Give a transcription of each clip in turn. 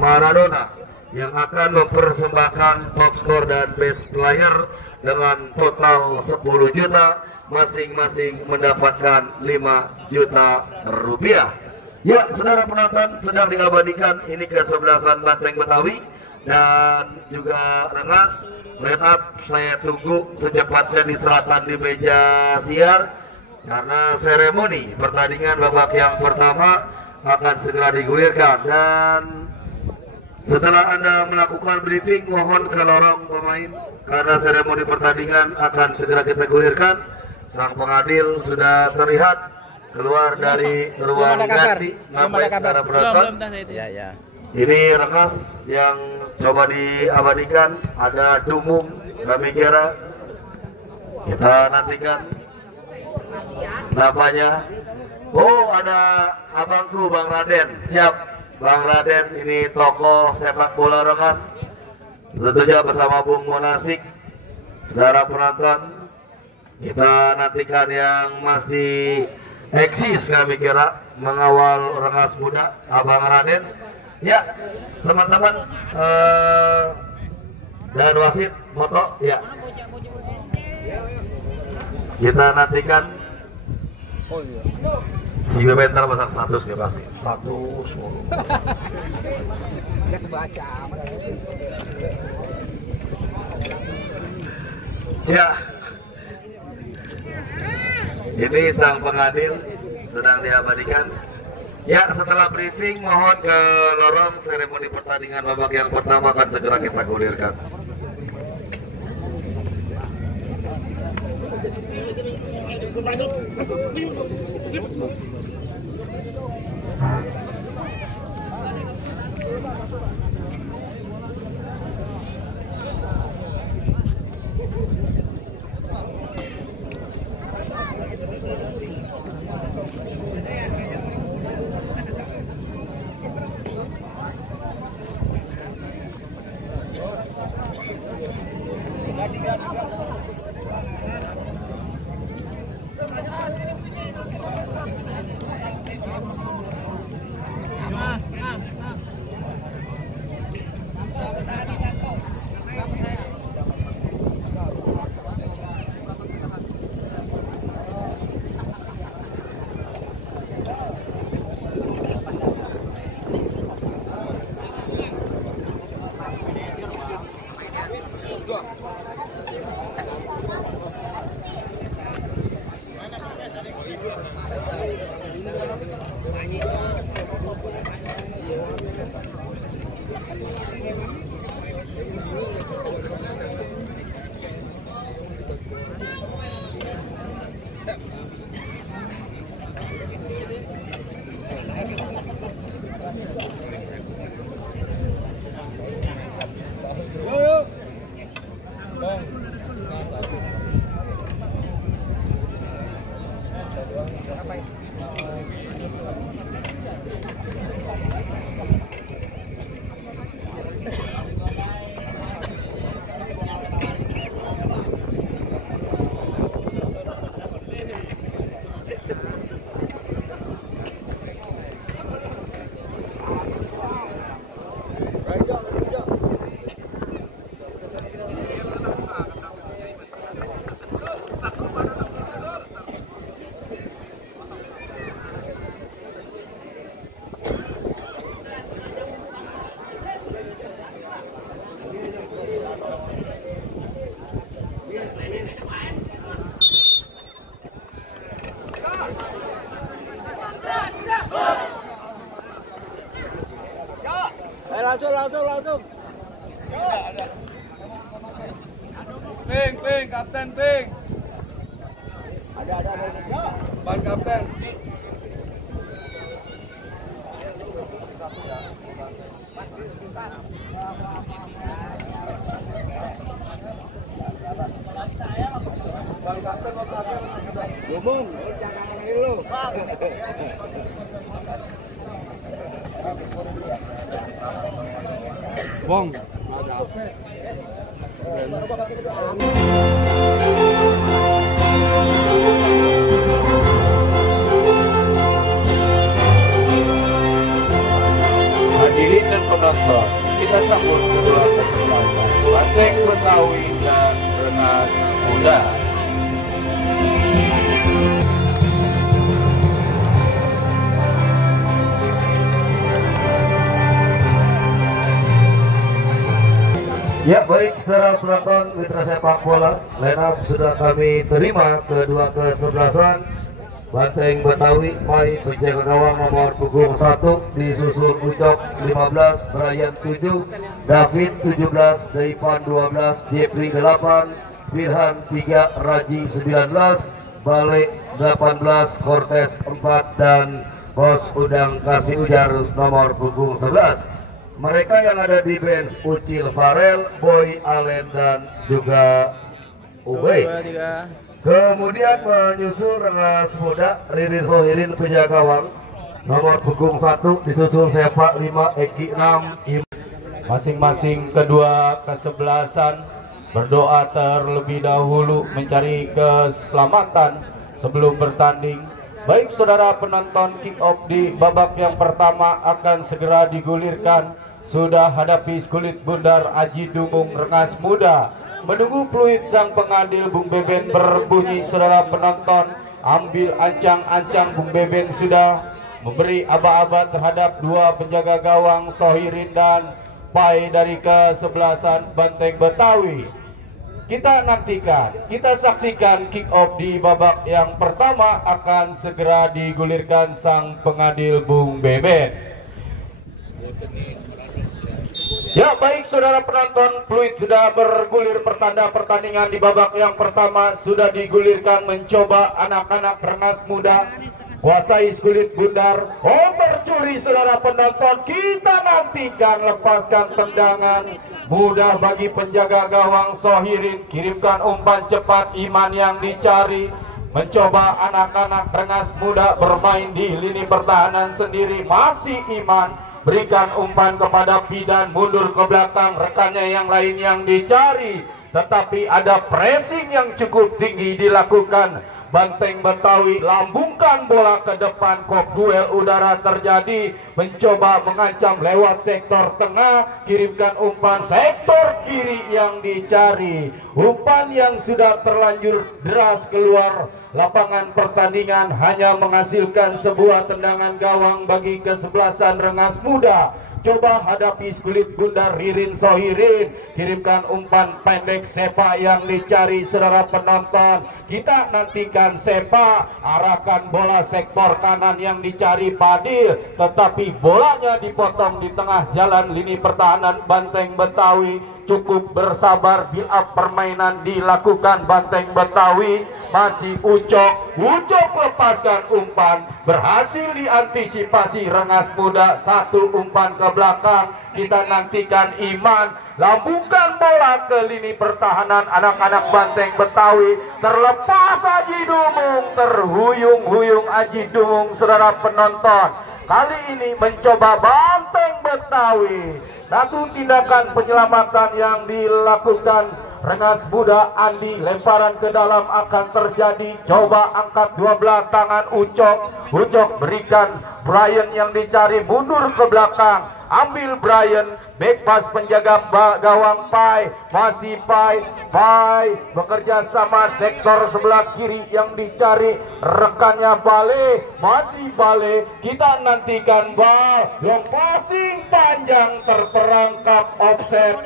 Maradona yang akan mempersembahkan top skor dan best player dengan total 10 juta, masing-masing mendapatkan 5 juta rupiah. Ya, saudara penonton, sedang diabadikan ini kesebelasan Banteng Betawi dan juga Rengas. Line up saya tunggu secepatnya diserahkan di meja siar karena seremoni pertandingan babak yang pertama akan segera digulirkan. Dan setelah Anda melakukan briefing, mohon ke lorong pemain karena seremoni pertandingan akan segera kita gulirkan. Sang pengadil sudah terlihat keluar dari ruang ganti. Nampak saudara penonton. Ini Rengas yang coba diabadikan, ada Dumung, kami kira. Kita nantikan namanya. Oh, ada abangku Bang Raden. Siap Bang Raden, ini tokoh sepak bola Rengas. Tentunya bersama Bung Monasik. Saudara penonton, kita nantikan yang masih eksis kami kira mengawal Rengas muda, Abang Raden. Ya, teman-teman dan wasit moto ya. Kita nantikan. Si bentar pasang status ya pasti. Status. Ya. Ini sang pengadil sedang diabadikan. Ya, setelah briefing mohon ke lorong seremoni pertandingan babak yang pertama akan segera kita gulirkan. Langsung. Ping, kapten ping. Ada. Ban kapten. Ban kapten mau kapten. Umum, jangan lu. Bong, ada apa? Hadirin dan penonton, kita sambut kedua kesebelasan Banteng Betawi dan Rengas Muda. Ya baik, saudara penonton mitra sepak bola, line up sudah kami terima kedua kesebelasan. Banteng Betawi Pai penjaga gawang nomor punggung 1 disusul Ucok 15, Brian 7, David 17, Daipan 12, Jeffrey 8, Firhan 3, Raji 19, Balik 18, Cortez 4 dan Bos Udang Kasih Ujar nomor punggung 11. Mereka yang ada di bench Ucil Farel, Boy Allen dan juga Ubay. Kemudian menyusul Rengas Muda Ririn Sohirin penjaga gawang nomor punggung 1 disusul Sepak 5, Eki 6. Masing-masing kedua kesebelasan berdoa terlebih dahulu mencari keselamatan sebelum bertanding. Baik saudara penonton, kick off di babak yang pertama akan segera digulirkan. Sudah hadapi kulit bundar Aji Dungung Rengas Muda. Menunggu peluit sang pengadil Bung Beben berbunyi, saudara penonton. Ambil ancang-ancang, Bung Beben sudah memberi aba-aba terhadap dua penjaga gawang Sohirin dan Pai dari kesebelasan Banteng Betawi. Kita nantikan, kita saksikan kick off di babak yang pertama akan segera digulirkan sang pengadil Bung Beben. Ya baik saudara penonton, peluit sudah bergulir, pertanda pertandingan di babak yang pertama sudah digulirkan. Mencoba anak-anak Rengas Muda kuasai kulit bundar. Oh bercuri saudara penonton, kita nantikan. Lepaskan tendangan mudah bagi penjaga gawang Sohirin. Kirimkan umpan cepat, Iman yang dicari. Mencoba anak-anak Rengas Muda bermain di lini pertahanan sendiri. Masih Iman berikan umpan kepada Bidan, mundur ke belakang, rekannya yang lain yang dicari. Tetapi ada pressing yang cukup tinggi dilakukan Banteng Betawi. Lambungkan bola ke depan, kok duel udara terjadi. Mencoba mengancam lewat sektor tengah, kirimkan umpan sektor kiri yang dicari. Umpan yang sudah terlanjur deras keluar lapangan pertandingan hanya menghasilkan sebuah tendangan gawang bagi kesebelasan Rengas Muda. Coba hadapi kulit bundar Ririn Sohirin, kirimkan umpan pendek Sepa yang dicari saudara penonton. Kita nantikan Sepa arahkan bola sektor kanan yang dicari Padil, tetapi bolanya dipotong di tengah jalan lini pertahanan Banteng Betawi. Cukup bersabar bila permainan dilakukan Banteng Betawi. Masih Ucok lepaskan umpan, berhasil diantisipasi Rengas Muda. Satu umpan ke belakang, kita nantikan Iman lambungkan bola ke lini pertahanan anak-anak Banteng Betawi. Terlepas Aji Dumung, terhuyung-huyung Aji Dumung saudara penonton. Kali ini mencoba Banteng Betawi. Satu tindakan penyelamatan yang dilakukan Rengas Muda. Andi lemparan ke dalam akan terjadi. Coba angkat dua belah tangan Ucok berikan Brian yang dicari, mundur ke belakang. Ambil Brian, back pass penjaga gawang Pai. Masih Pai bekerja sama sektor sebelah kiri yang dicari rekannya Bale. Masih Bale, kita nantikan bal. Long passing panjang terperangkap offset.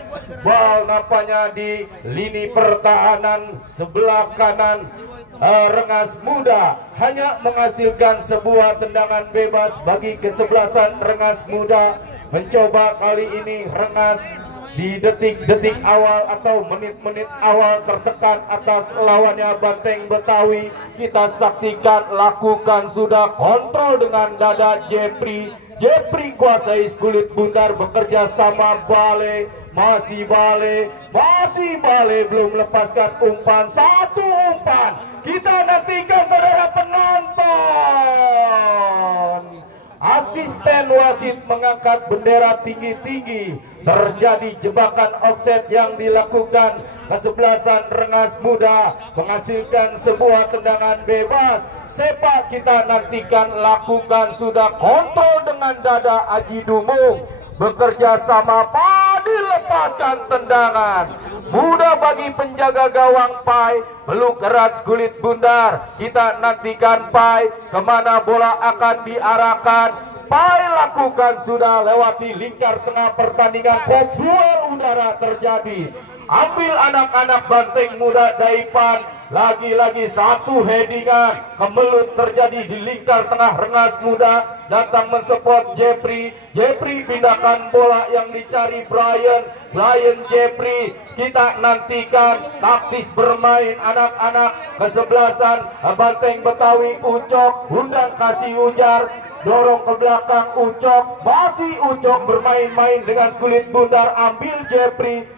Bal nampaknya di lini pertahanan sebelah kanan. Rengas Muda hanya menghasilkan sebuah tendangan bebas bagi kesebelasan Rengas Muda. Mencoba kali ini Rengas di detik-detik awal atau menit-menit awal tertekan atas lawannya Banteng Betawi. Kita saksikan, lakukan sudah kontrol dengan dada Jeffrey kuasai kulit bundar, bekerja sama Bale. Masih Bale belum lepaskan umpan. Satu umpan, kita nantikan saudara penonton. Asisten wasit mengangkat bendera tinggi-tinggi. Terjadi jebakan offset yang dilakukan kesebelasan Rengas Muda, menghasilkan sebuah tendangan bebas. Sepak kita nantikan, lakukan sudah kontrol dengan dada Aji Dumung. bekerja sama. Padil lepaskan tendangan. Mudah bagi penjaga gawang Pai. Peluk erat Kulit Bundar. Kita nantikan Pai kemana bola akan diarahkan. Pai lakukan sudah lewati lingkar tengah pertandingan. Duel udara terjadi. Ambil anak-anak Banteng Muda Daipan. Lagi-lagi satu headingan kemelut terjadi di lingkar tengah Rengas Muda. Datang mensupport Jeffrey. Jeffrey pindahkan bola yang dicari Brian Jeffrey. Kita nantikan taktis bermain anak-anak kesebelasan Banteng Betawi. Ucok undang kasih ujar, dorong ke belakang Ucok. Masih Ucok bermain-main dengan Kulit Bundar. Ambil Jeffrey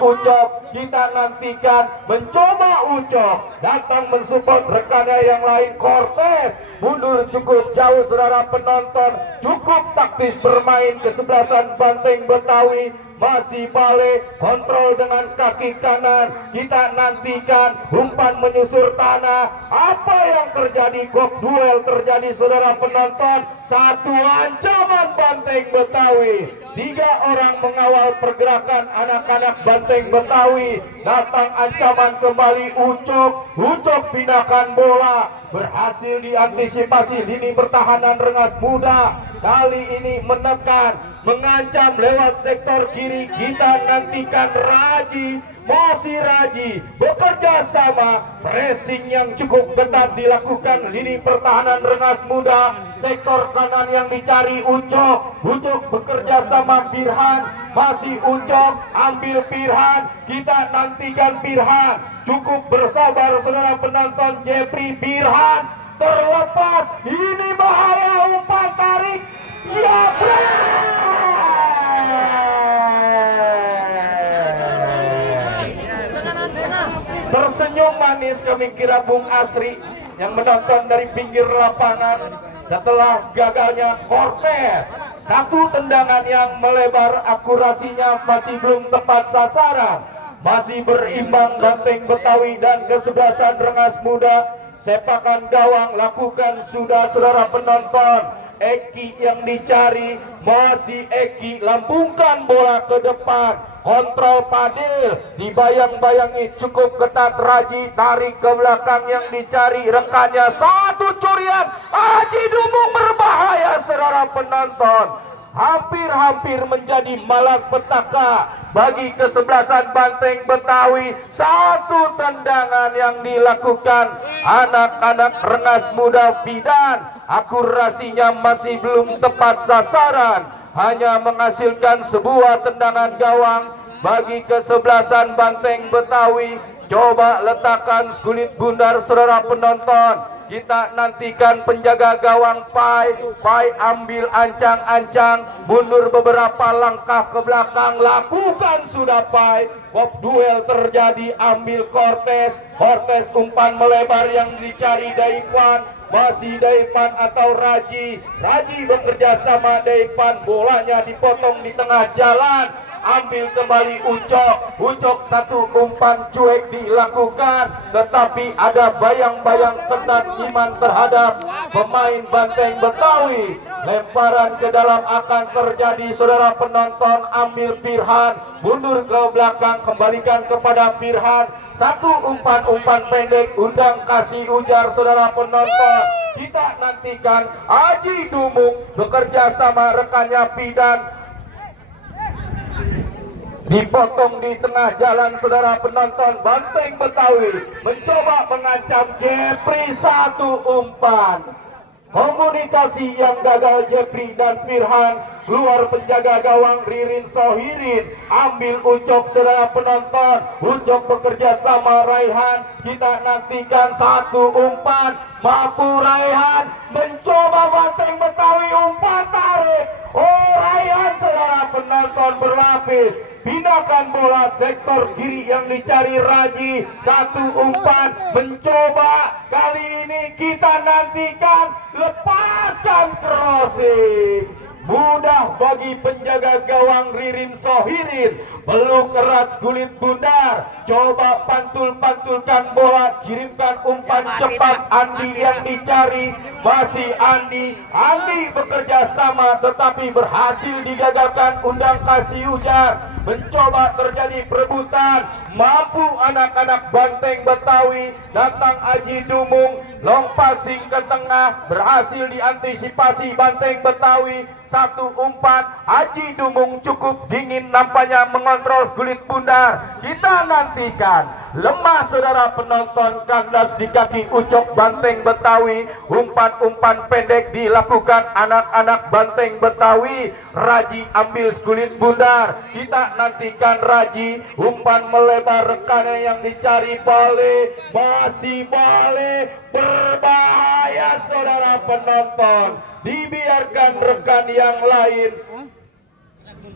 Ucok. Kita nantikan mencoba Ucok datang mensupport rekannya yang lain. Cortez mundur cukup jauh saudara penonton. Cukup taktis bermain kesebelasan Banteng Betawi. Masih balik kontrol dengan kaki kanan. Kita nantikan umpan menyusur tanah. Apa yang terjadi? Gok duel terjadi saudara penonton. Satu ancaman Banteng Betawi. 3 orang mengawal pergerakan anak-anak Banteng Betawi. Datang ancaman kembali Ucok pindahkan bola. Berhasil diantisipasi lini pertahanan Rengas Muda. Kali ini menekan, mengancam lewat sektor kiri. Kita nantikan Raji. Bekerja sama. Pressing yang cukup ketat dilakukan lini pertahanan Rengas Muda. Sektor kanan yang dicari Ucok bekerja sama Pirhan. Masih Ucok ambil Pirhan. Kita nantikan Pirhan. Cukup bersabar saudara penonton. Jeffrey Pirhan terlepas. Ini bahaya, umpan tarik Jeffrey. Tersenyum manis kami kira Bung Asri yang menonton dari pinggir lapangan setelah gagalnya Cortez. Satu tendangan yang melebar, akurasinya masih belum tepat sasaran. Masih berimbang Banteng Betawi dan kesebelasan Rengas Muda. Sepakan gawang lakukan sudah saudara penonton. Eki yang dicari, masih Eki lambungkan bola ke depan. Kontrol Padil, dibayang-bayangi cukup ketat. Raji tarik ke belakang yang dicari rekannya. Satu curian, Haji Dumung berbahaya saudara penonton. Hampir menjadi malapetaka bagi kesebelasan Banteng Betawi. Satu tendangan yang dilakukan anak-anak Rengas Muda Bidan, akurasinya masih belum tepat sasaran, hanya menghasilkan sebuah tendangan gawang bagi kesebelasan Banteng Betawi. Coba letakkan Kulit Bundar saudara penonton. Kita nantikan penjaga gawang Pai ambil ancang-ancang, mundur beberapa langkah ke belakang, lakukan sudah Pai. Kop duel terjadi, ambil Cortez umpan melebar yang dicari Daipan. Masih Daipan atau Raji bekerja sama Daipan, bolanya dipotong di tengah jalan. Ambil kembali Ucok satu umpan cuek dilakukan, tetapi ada bayang-bayang ketat iman terhadap pemain Banteng Betawi. Lemparan ke dalam akan terjadi saudara penonton. Ambil Pirhan, mundur ke belakang, kembalikan kepada Pirhan. Satu umpan pendek, undang kasih ujar saudara penonton. Kita nantikan Haji Dumung bekerja sama rekannya Pidan. Dipotong di tengah jalan saudara penonton. Banteng Betawi mencoba mengancam Jeffrey, satu umpan. Komunikasi yang gagal Jeffrey dan Firhan. Keluar penjaga gawang Ririn Sohirin. Ambil Ucok saudara penonton. Ucok bekerja sama Raihan. Kita nantikan satu umpan. Mampu Raihan mencoba Banteng Betawi, umpan tarik. Oh, Raihan saudara penonton berlapis. Pindahkan bola sektor kiri yang dicari Raji. Satu umpan mencoba. Kali ini kita nantikan lepaskan crossing. mudah bagi penjaga gawang Ririn Sohirin, peluk erat Kulit Bundar, coba pantul-pantulkan bola, kirimkan umpan cepat. Andi yang dicari, masih Andi bekerja sama tetapi berhasil digagalkan. Undang Kasih Ujar, mencoba terjadi perebutan, mampu anak-anak Banteng Betawi, datang Aji Dumung, long passing ke tengah, berhasil diantisipasi Banteng Betawi. Satu umpan, Aji Dumung cukup dingin nampaknya mengontrol Kulit Bundar. Kita nantikan, lemah saudara penonton, kandas di kaki ucok Banteng Betawi. Umpan-umpan pendek dilakukan anak-anak Banteng Betawi. Raji ambil Kulit Bundar, kita nantikan Raji, umpan melebar, rekannya yang dicari Bale, masih Bale, berbahaya saudara penonton. Dibiarkan rekan yang lain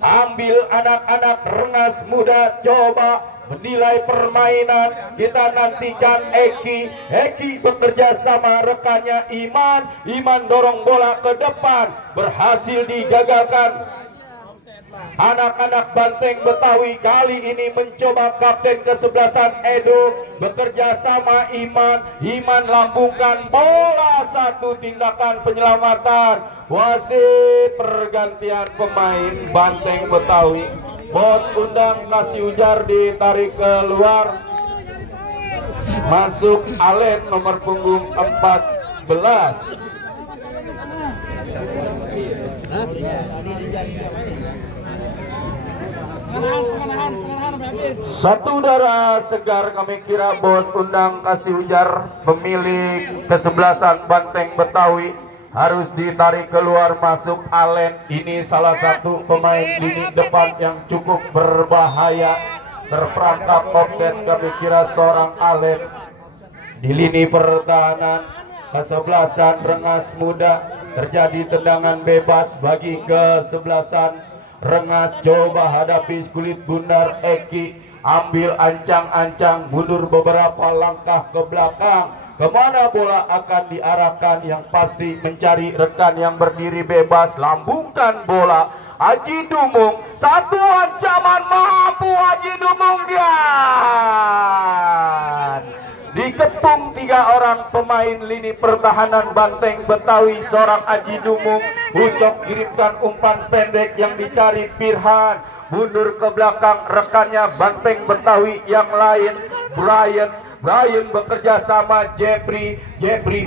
ambil. Anak-anak Rengas Muda coba menilai permainan. Kita nantikan Eki bekerja sama rekannya Iman dorong bola ke depan, berhasil digagalkan. Anak-anak Banteng Betawi kali ini mencoba kapten kesebelasan Edo, bekerja sama Iman lambungkan bola, satu tindakan penyelamatan. Wasit pergantian pemain Banteng Betawi. Bos Undang Kasih Ujar ditarik keluar, masuk Alen nomor punggung 14. Satu udara segar, kami kira Bos Undang Kasih Ujar, pemilik kesebelasan Banteng Betawi, harus ditarik keluar, masuk Alen. Ini salah satu pemain lini depan yang cukup berbahaya, terperangkap offset, kami kira seorang Alen. Di lini pertahanan kesebelasan Rengas Muda terjadi tendangan bebas bagi kesebelasan Rengas. Coba hadapi Kulit Bundar, Eki ambil ancang-ancang, mundur beberapa langkah ke belakang. Kemana bola akan diarahkan? Yang pasti mencari rekan yang berdiri bebas, lambungkan bola. Aji Dumung, satu ancaman, mampu Aji Dumung dikepung 3 orang pemain lini pertahanan Banteng Betawi. Seorang Aji Dumung, Ucok kirimkan umpan pendek yang dicari Firhan, mundur ke belakang rekannya Banteng Betawi yang lain. Brian bekerja sama Jeffrey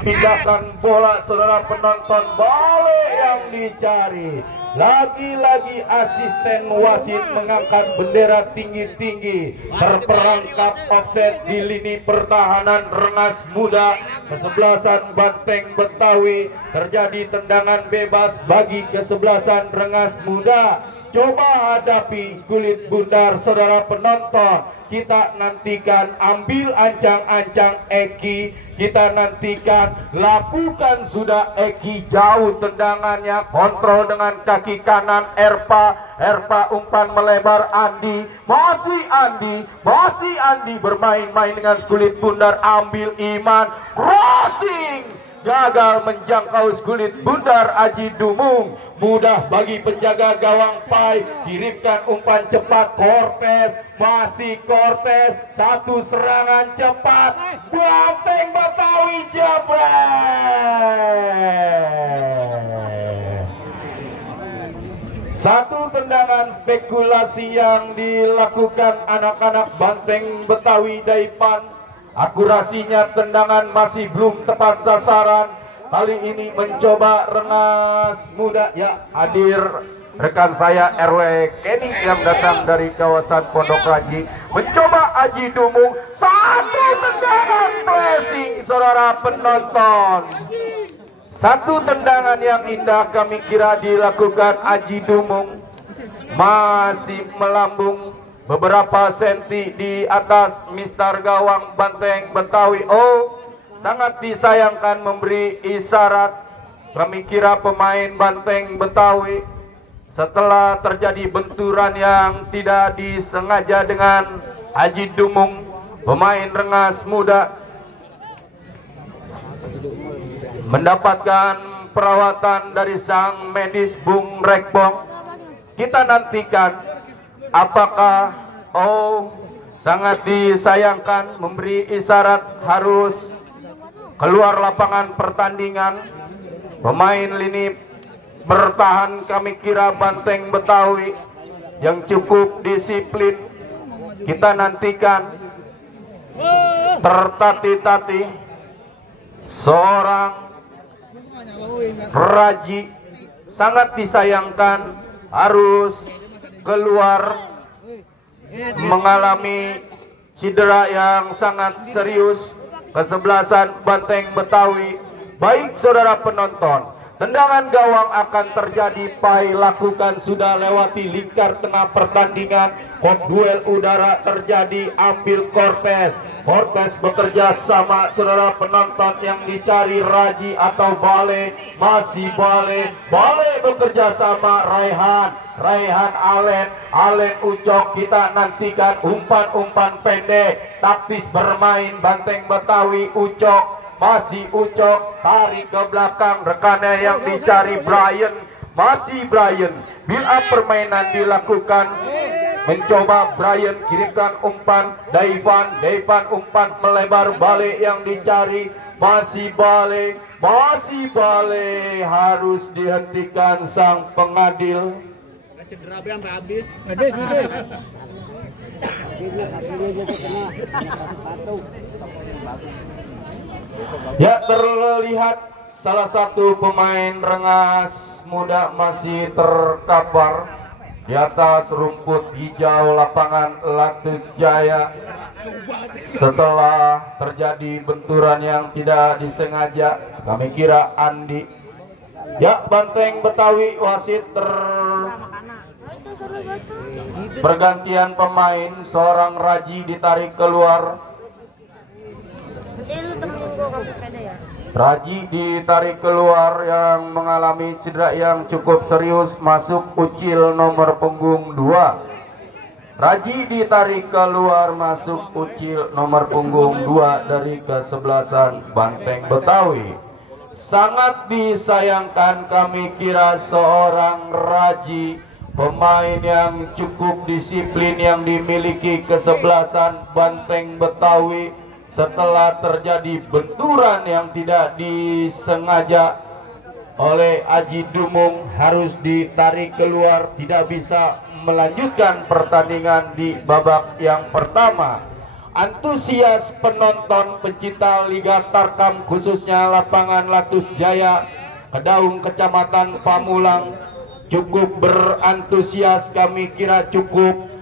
pindahkan bola, saudara penonton, Bale yang dicari. Lagi-lagi asisten wasit mengangkat bendera tinggi-tinggi, terperangkap offset di lini pertahanan Rengas Muda. Kesebelasan Banteng Betawi, terjadi tendangan bebas bagi kesebelasan Rengas Muda. Coba hadapi Kulit Bundar, saudara penonton. Kita nantikan ambil ancang-ancang Eki, kita nantikan lakukan sudah Eki, jauh tendangannya, kontrol dengan kaki kanan Erpa umpan melebar masih Andi bermain-main dengan Kulit Bundar, ambil Iman, crossing, gagal menjangkau Kulit Bundar. Aji Dumung, mudah bagi penjaga gawang Pai, kirimkan umpan cepat Cortez, masih Cortez, satu serangan cepat, Banteng Betawi jebret. Satu tendangan spekulasi yang dilakukan anak-anak Banteng Betawi Daipan. Akurasinya tendangan masih belum tepat sasaran. Kali ini mencoba Rengas Muda, ya hadir rekan saya RW Kenny yang datang dari kawasan Pondok Ranji. Mencoba Aji Dumung, satu tendangan pressing, saudara penonton. Satu tendangan yang indah kami kira dilakukan Aji Dumung, masih melambung beberapa senti di atas Mister Gawang Banteng Betawi. Sangat disayangkan memberi isyarat. Kami kira pemain Banteng Betawi setelah terjadi benturan yang tidak disengaja dengan Aji Dumung, pemain Rengas Muda, mendapatkan perawatan dari sang medis Bung Rekbong. Kita nantikan apakah sangat disayangkan memberi isyarat harus keluar lapangan pertandingan. Pemain lini bertahan kami kira Banteng Betawi yang cukup disiplin. Kita nantikan tertati-tati seorang Raji sangat disayangkan harus keluar mengalami cedera yang sangat serius. Kesebelasan Banteng Betawi. Baik saudara penonton, tendangan gawang akan terjadi. Pai lakukan sudah lewati lingkar tengah pertandingan. Kod duel udara terjadi, ambil Cortez. Cortez bekerja sama saudara penonton yang dicari Raji atau Bale. Masih Bale. Bale bekerja sama Raihan. Raihan Alen Ucok. Kita nantikan umpan-umpan pendek. Taktis bermain Banteng Betawi. Ucok. Masih Ucok, tarik ke belakang, rekannya yang dicari Brian. Masih Brian, build up permainan dilakukan. Mencoba Brian, kirimkan umpan Daivan umpan melebar, balik yang dicari. Masih Bale, harus dihentikan sang pengadil. Ya, terlihat salah satu pemain Rengas Muda masih terkapar di atas rumput hijau lapangan Latus Jaya setelah terjadi benturan yang tidak disengaja. Kami kira Andi. Ya, Banteng Betawi wasit pergantian pemain, seorang Raji ditarik keluar. Raji ditarik keluar yang mengalami cedera yang cukup serius. Masuk Ucil nomor punggung 2. Raji ditarik keluar, masuk Ucil nomor punggung 2 dari kesebelasan Banteng Betawi. Sangat disayangkan kami kira seorang Raji, pemain yang cukup disiplin yang dimiliki kesebelasan Banteng Betawi, setelah terjadi benturan yang tidak disengaja oleh Aji Dumung harus ditarik keluar, tidak bisa melanjutkan pertandingan di babak yang pertama. Antusias penonton pecinta Liga Tarkam khususnya lapangan Latus Jaya Kedaung Kecamatan Pamulang cukup berantusias. Kami kira cukup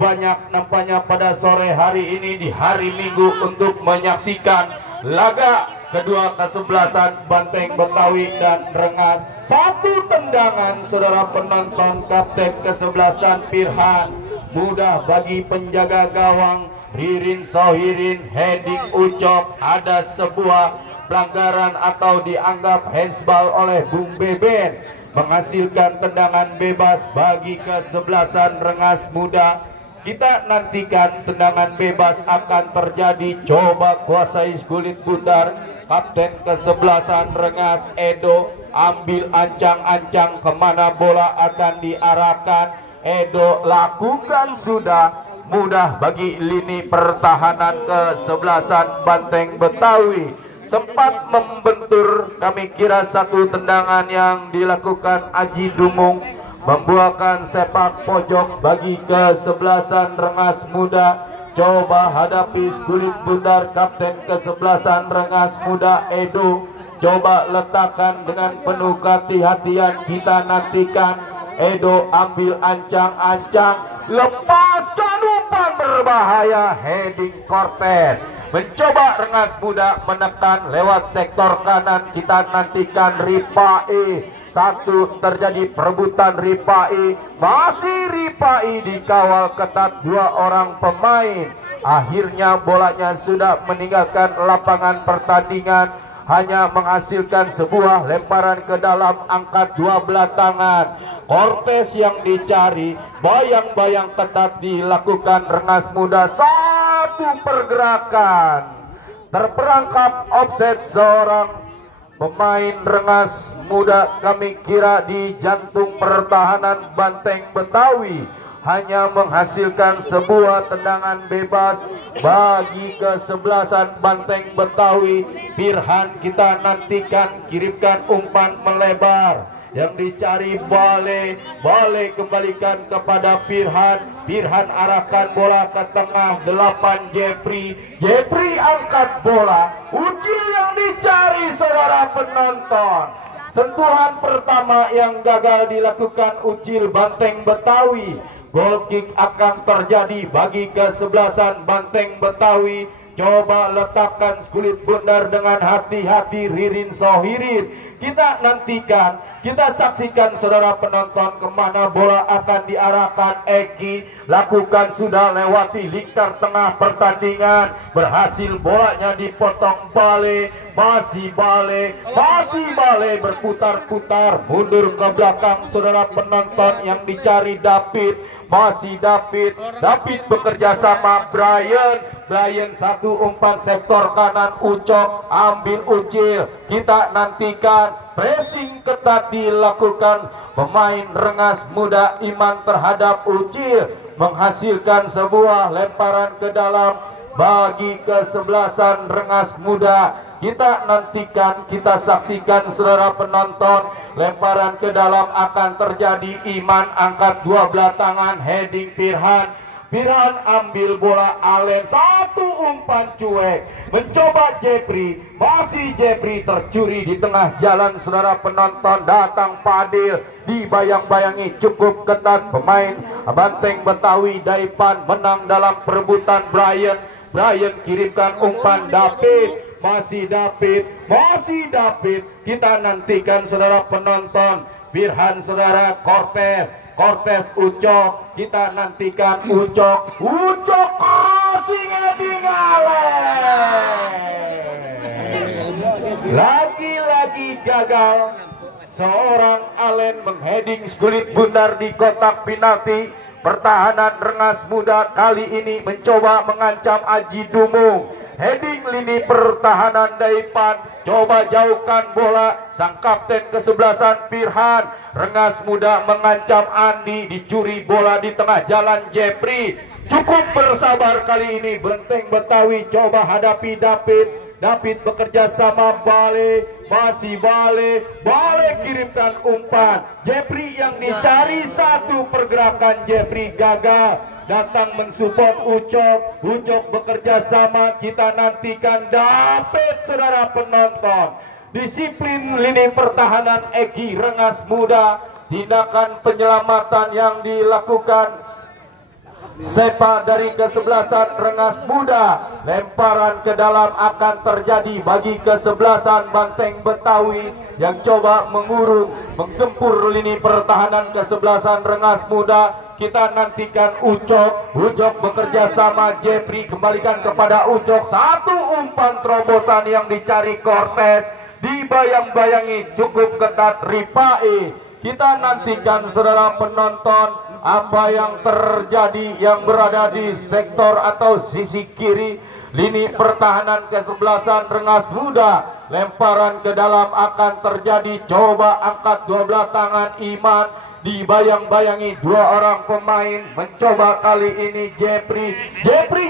banyak nampaknya pada sore hari ini di hari Minggu untuk menyaksikan laga kedua kesebelasan Banteng Betawi dan Rengas. Satu tendangan saudara penonton, kapten kesebelasan Firhan, mudah bagi penjaga gawang Ririn Sohirin, heading Ucok. Ada sebuah pelanggaran atau dianggap handsball oleh Bung Beben, menghasilkan tendangan bebas bagi kesebelasan Rengas Muda. Kita nantikan tendangan bebas akan terjadi. Coba kuasai kulit putar. Kapten kesebelasan Rengas Edo ambil ancang-ancang kemana bola akan diarahkan. Edo lakukan sudah, mudah bagi lini pertahanan kesebelasan Banteng Betawi. Sempat membentur, kami kira satu tendangan yang dilakukan Aji Dumung membuahkan sepak pojok bagi kesebelasan Rengas Muda. Coba hadapi kulit putar kapten kesebelasan Rengas Muda Edo. Coba letakkan dengan penuh hati-hatian. Kita nantikan Edo ambil ancang-ancang, lepaskan umpan berbahaya, heading Cortez. Mencoba Rengas Muda menekan lewat sektor kanan. Kita nantikan Ripai. Satu terjadi perebutan Ripai. Masih Ripai dikawal ketat dua orang pemain. Akhirnya bolanya sudah meninggalkan lapangan pertandingan. Hanya menghasilkan sebuah lemparan ke dalam, angkat dua belah tangan. Cortez yang dicari, bayang-bayang ketat dilakukan Rengas Muda. Satu pergerakan terperangkap offset seorang pemain Rengas Muda kami kira di jantung pertahanan Banteng Betawi hanya menghasilkan sebuah tendangan bebas bagi kesebelasan Banteng Betawi. Firhan kita nantikan, kirimkan umpan melebar yang dicari Bale kembalikan kepada Firhan arahkan bola ke tengah 8 Jepri angkat bola, Ucil yang dicari saudara penonton. Sentuhan pertama yang gagal dilakukan Ucil Banteng Betawi. Goal kick akan terjadi bagi kesebelasan Banteng Betawi. Coba letakkan kulit bundar dengan hati-hati Ririn Sohirin. Kita nantikan, kita saksikan saudara penonton kemana bola akan diarahkan. Eki lakukan sudah lewati lingkar tengah pertandingan. Berhasil bolanya dipotong Bale. Masih Bale berputar-putar mundur ke belakang saudara penonton yang dicari David. Masih David bekerja sama Brian satu umpan sektor kanan Ucok ambil Ucil. Kita nantikan pressing ketat dilakukan pemain Rengas Muda Iman terhadap Ucil, menghasilkan sebuah lemparan ke dalam bagi kesebelasan Rengas Muda. Kita nantikan, kita saksikan saudara penonton, lemparan ke dalam akan terjadi. Iman angkat dua belah tangan, heading Firhan ambil bola Allen, satu umpan cuek, mencoba Jepri, masih Jepri tercuri di tengah jalan saudara penonton. Datang Fadil, dibayang-bayangi cukup ketat pemain Banteng Betawi. Daipan menang dalam perebutan Brian kirimkan umpan David. Masih David, kita nantikan saudara penonton. Firhan saudara Cortez Ucok, kita nantikan Ucok crossing heading lagi gagal. Seorang Allen mengheading kulit bundar di kotak penalti. Pertahanan Rengas Muda kali ini mencoba mengancam Aji Dumung. Heading lini pertahanan Daipan, coba jauhkan bola. Sang kapten kesebelasan Firhan. Rengas Muda mengancam Andi, dicuri bola di tengah jalan Jepri. Cukup bersabar kali ini Banteng Betawi, coba hadapi David bekerja sama Bale, masih Bale kirimkan umpan. Jepri yang dicari, satu pergerakan Jepri gagal. Datang mensupport Ucok bekerja sama. Kita nantikan David saudara penonton. Disiplin lini pertahanan Eki Rengas Muda. Tindakan penyelamatan yang dilakukan Sepa dari kesebelasan Rengas Muda. Lemparan ke dalam akan terjadi bagi kesebelasan Banteng Betawi yang coba menggempur lini pertahanan kesebelasan Rengas Muda. Kita nantikan Ucok bekerja sama Jepri, kembalikan kepada Ucok. Satu umpan terobosan yang dicari Cortez, dibayang-bayangi cukup ketat Rifai. Kita nantikan saudara penonton apa yang terjadi yang berada di sektor atau sisi kiri lini pertahanan kesebelasan Rengas Muda. Lemparan ke dalam akan terjadi. Coba angkat dua belah tangan Iman, dibayang-bayangi dua orang pemain. Mencoba kali ini Jepri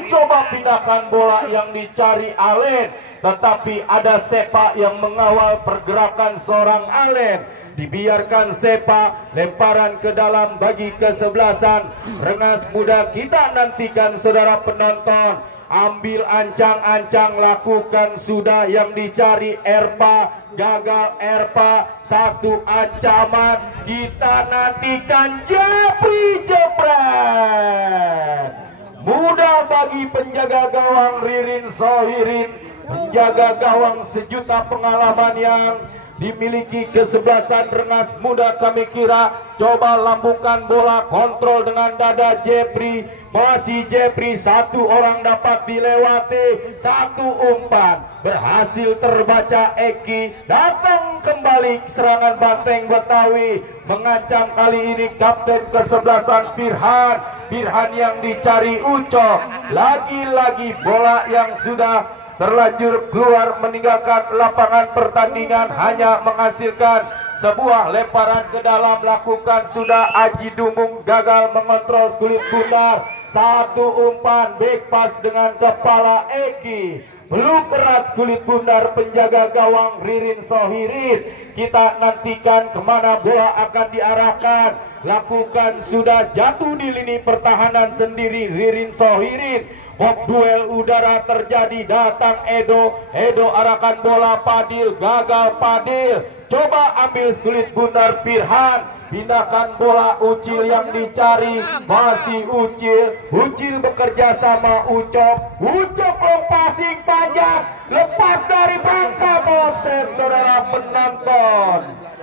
coba pindahkan bola yang dicari Allen, tetapi ada Sepa yang mengawal pergerakan seorang Allen. Dibiarkan Sepa, lemparan ke dalam bagi kesebelasan Rengas Muda. Kita nantikan saudara penonton. Ambil ancang-ancang, lakukan sudah yang dicari Erpa, gagal Erpa, satu ancaman. Kita nantikan Jepri jepret. Mudah bagi penjaga gawang Ririn Sohirin, penjaga gawang sejuta pengalaman yang dimiliki kesebelasan Rengas Muda. Kami kira coba lambungkan bola, kontrol dengan dada Jepri, masih Jepri, satu orang dapat dilewati, satu umpan berhasil terbaca Eki. Datang kembali serangan Banteng Betawi, mengancam kali ini kapten kesebelasan Firhan yang dicari Ucok. Lagi-lagi bola yang sudah terlanjur keluar meninggalkan lapangan pertandingan, hanya menghasilkan sebuah lemparan ke dalam. Lakukan sudah Aji Dumung, gagal mengontrol kulit bundar. Satu umpan back pass dengan kepala Eki. Belum keras kulit bundar penjaga gawang Ririn Sohirin. Kita nantikan kemana bola akan diarahkan. Lakukan sudah jatuh di lini pertahanan sendiri Ririn Sohirin. Duel udara terjadi, datang Edo arahkan bola Padil, gagal Padil. Coba ambil kulit bundar Firhan. Pindahkan bola Ucil yang dicari, masih Ucil bekerja sama Ucok long passing panjang, lepas dari rangka offset saudara penonton.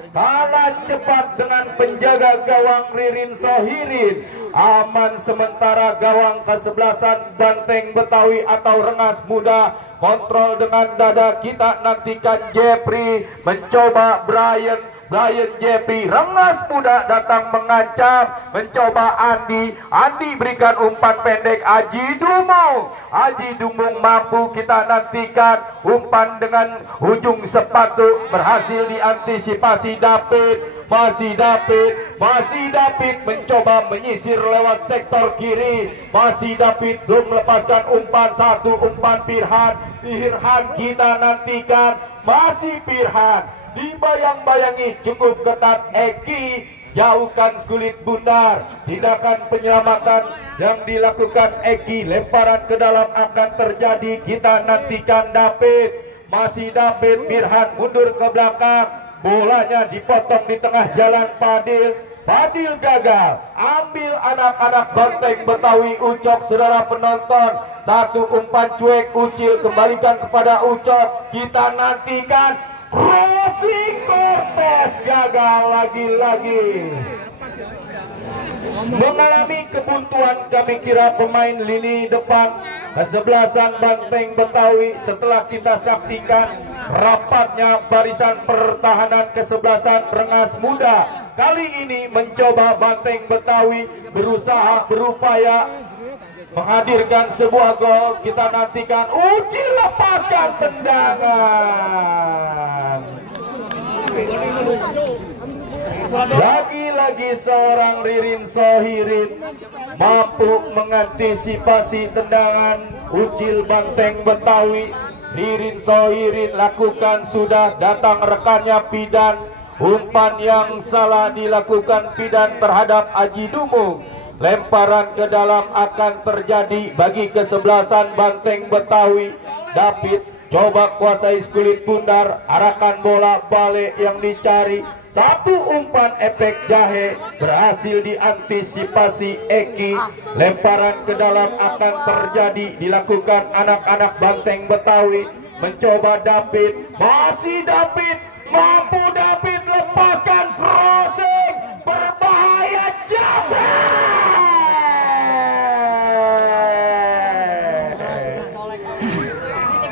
Kalah cepat dengan penjaga gawang Ririn Sohirin. Aman sementara gawang kesebelasan Banteng Betawi atau Rengas Muda. Kontrol dengan dada, kita nantikan Jeffrey mencoba Brian Jeffrey. Rengas Muda datang mengancam, mencoba Andi berikan umpan pendek Aji Dumung mampu, kita nantikan umpan dengan ujung sepatu, berhasil diantisipasi David. Masih David mencoba menyisir lewat sektor kiri. Masih David belum melepaskan umpan, satu umpan Firhan kita nantikan. Masih Firhan dibayang-bayangi, cukup ketat Eki, jauhkan kulit bundar. Tindakan penyelamatan yang dilakukan Eki, lemparan ke dalam akan terjadi, kita nantikan David. Masih David, Firhan mundur ke belakang, bolanya dipotong di tengah jalan Padil gagal, ambil anak-anak Banteng Betawi Ucok saudara penonton. Satu umpan cuek Ucil, kembalikan kepada Ucok, kita nantikan. Crossing Cortez gagal lagi-lagi. Mengalami kebuntuan kami kira pemain lini depan kesebelasan Banteng Betawi setelah kita saksikan rapatnya barisan pertahanan kesebelasan Rengas Muda. Kali ini mencoba Banteng Betawi berupaya menghadirkan sebuah gol. Kita nantikan Uci lepaskan tendangan. Lagi-lagi seorang Ririn Sohirin mampu mengantisipasi tendangan Ucil Banteng Betawi. Ririn Sohirin lakukan sudah, datang rekannya Pidan. Umpan yang salah dilakukan Pidan terhadap Aji Dumung. Lemparan ke dalam akan terjadi bagi kesebelasan Banteng Betawi. David coba kuasai kulit bundar, arahkan bola balik yang dicari. Satu umpan efek jahe berhasil diantisipasi Eki. Lemparan ke dalam akan terjadi, dilakukan anak-anak Banteng Betawi. Mencoba David, masih David, mampu David lepaskan crossing, berbahaya, jabret.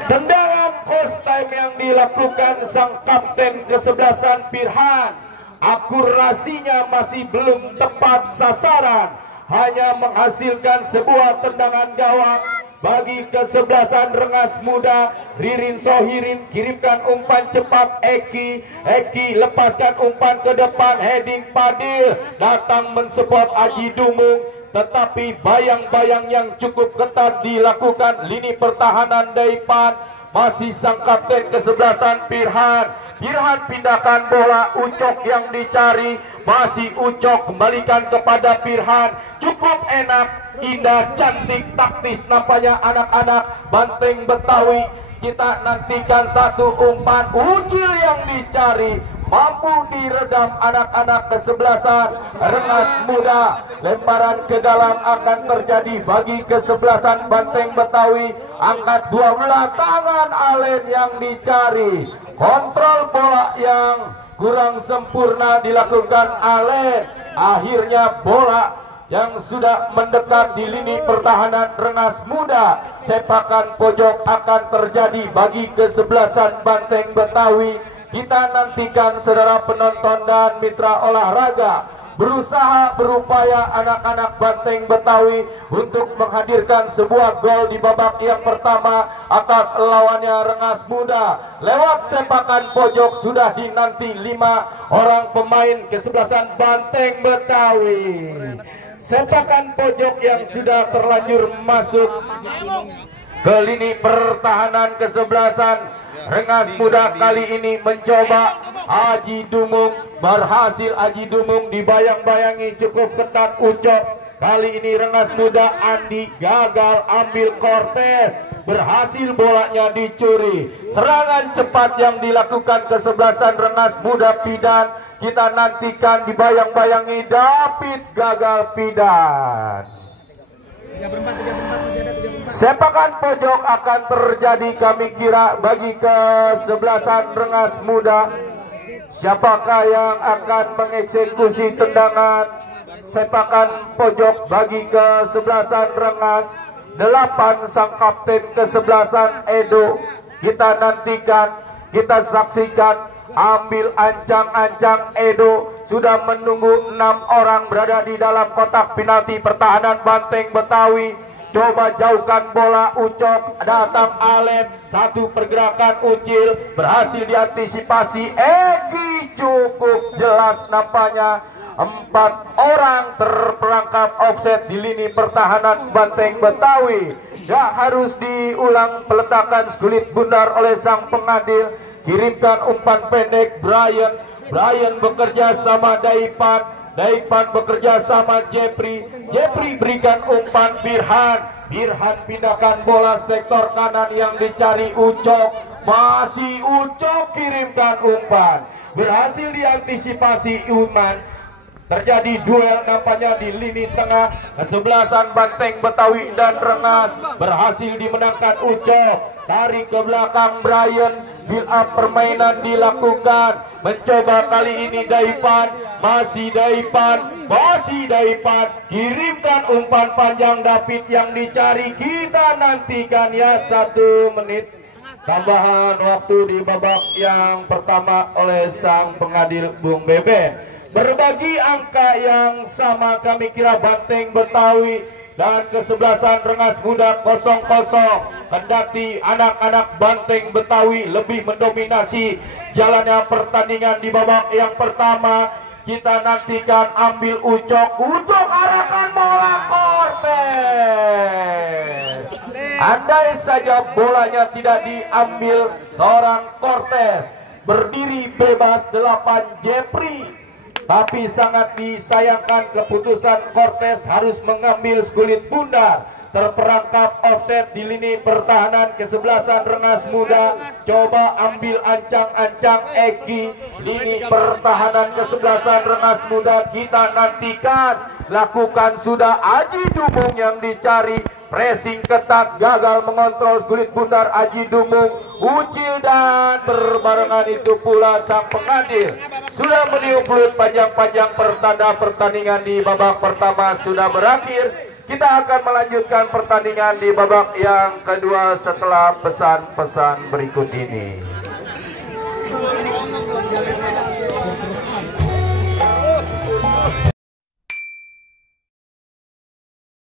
Tendangan cross time yang dilakukan sang kapten kesebelasan Firhan. Akurasinya masih belum tepat sasaran, hanya menghasilkan sebuah tendangan gawang bagi kesebelasan Rengas Muda. Ririn Sohirin kirimkan umpan cepat Eki lepaskan umpan ke depan, heading Padil, datang mensupport Aji Dumung, tetapi bayang-bayang yang cukup ketat dilakukan lini pertahanan Daipan. Masih sang kapten kesebelasan Firhan pindahkan bola Ucok yang dicari. Masih Ucok kembalikan kepada Firhan. Cukup enak, indah, cantik, taktis nampaknya anak-anak Banteng Betawi. Kita nantikan satu umpan Ucil yang dicari, mampu diredam anak-anak kesebelasan Rengas Muda. Lemparan ke dalam akan terjadi bagi kesebelasan Banteng Betawi. Angkat dua belah tangan Alen yang dicari. Kontrol bola yang kurang sempurna dilakukan Alen. Akhirnya bola yang sudah mendekat di lini pertahanan Rengas Muda, sepakan pojok akan terjadi bagi kesebelasan Banteng Betawi. Kita nantikan saudara penonton dan mitra olahraga, berusaha berupaya anak-anak Banteng Betawi untuk menghadirkan sebuah gol di babak yang pertama atas lawannya Rengas Muda. Lewat sepakan pojok sudah dinanti 5 orang pemain kesebelasan Banteng Betawi. Sepakan pojok yang sudah terlanjur masuk ke lini pertahanan kesebelasan Rengas Muda kali ini mencoba Aji Dumung. Berhasil Aji Dumung dibayang-bayangi cukup ketat Ucok. Kali ini Rengas Muda Andi gagal ambil Cortez. Berhasil bolanya dicuri. Serangan cepat yang dilakukan kesebelasan Rengas Muda Pidan. Kita nantikan dibayang-bayangi David gagal Pidan. Sepakan pojok akan terjadi kami kira bagi kesebelasan Rengas Muda. Siapakah yang akan mengeksekusi tendangan sepakan pojok bagi kesebelasan Rengas? 8 sang kapten kesebelasan Edo. Kita nantikan, kita saksikan. Ambil ancang-ancang Edo. Sudah menunggu 6 orang berada di dalam kotak penalti pertahanan Banteng Betawi. Coba jauhkan bola Ucok, datang Alep, satu pergerakan Ucil, berhasil diantisipasi Egi, cukup jelas nampaknya 4 orang terperangkap offset di lini pertahanan Banteng Betawi. Gak harus diulang peletakan skulit bundar oleh sang pengadil. Kirimkan umpan pendek Brian bekerja sama Daipan bekerja sama Jepri berikan umpan Birhan pindahkan bola sektor kanan yang dicari Ucok. Masih Ucok kirimkan umpan, berhasil diantisipasi Uman. Terjadi duel nampaknya di lini tengah kesebelasan Banteng Betawi dan Rengas. Berhasil dimenangkan Ucok. Tarik ke belakang Brian. Build up permainan dilakukan. Mencoba kali ini Daipan. Masih Daipan. Kirimkan umpan panjang David yang dicari. Kita nantikan ya 1 menit tambahan waktu di babak yang pertama oleh sang pengadil Bung Bebe. Berbagi angka yang sama kami kira Banteng Betawi dan kesebelasan Rengas Muda 0-0. Kendati anak-anak Banteng Betawi lebih mendominasi jalannya pertandingan di babak yang pertama. Kita nantikan ambil Ucok arahkan bola Cortez. Andai saja bolanya tidak diambil seorang Cortez, berdiri bebas 8 Jepri. Tapi sangat disayangkan keputusan Cortez harus mengambil skulit bundar. Terperangkap offset di lini pertahanan kesebelasan Rengas Muda. Coba ambil ancang-ancang Eki. Lini pertahanan kesebelasan Rengas Muda kita nantikan. Lakukan sudah Aji Dumung yang dicari. Pressing ketat, gagal mengontrol skulit bundar Aji Dumung. Ucil dan berbarengan itu pula sang pengadil sudah meniup peluit panjang-panjang pertanda pertandingan di babak pertama sudah berakhir. Kita akan melanjutkan pertandingan di babak yang kedua setelah pesan-pesan berikut ini.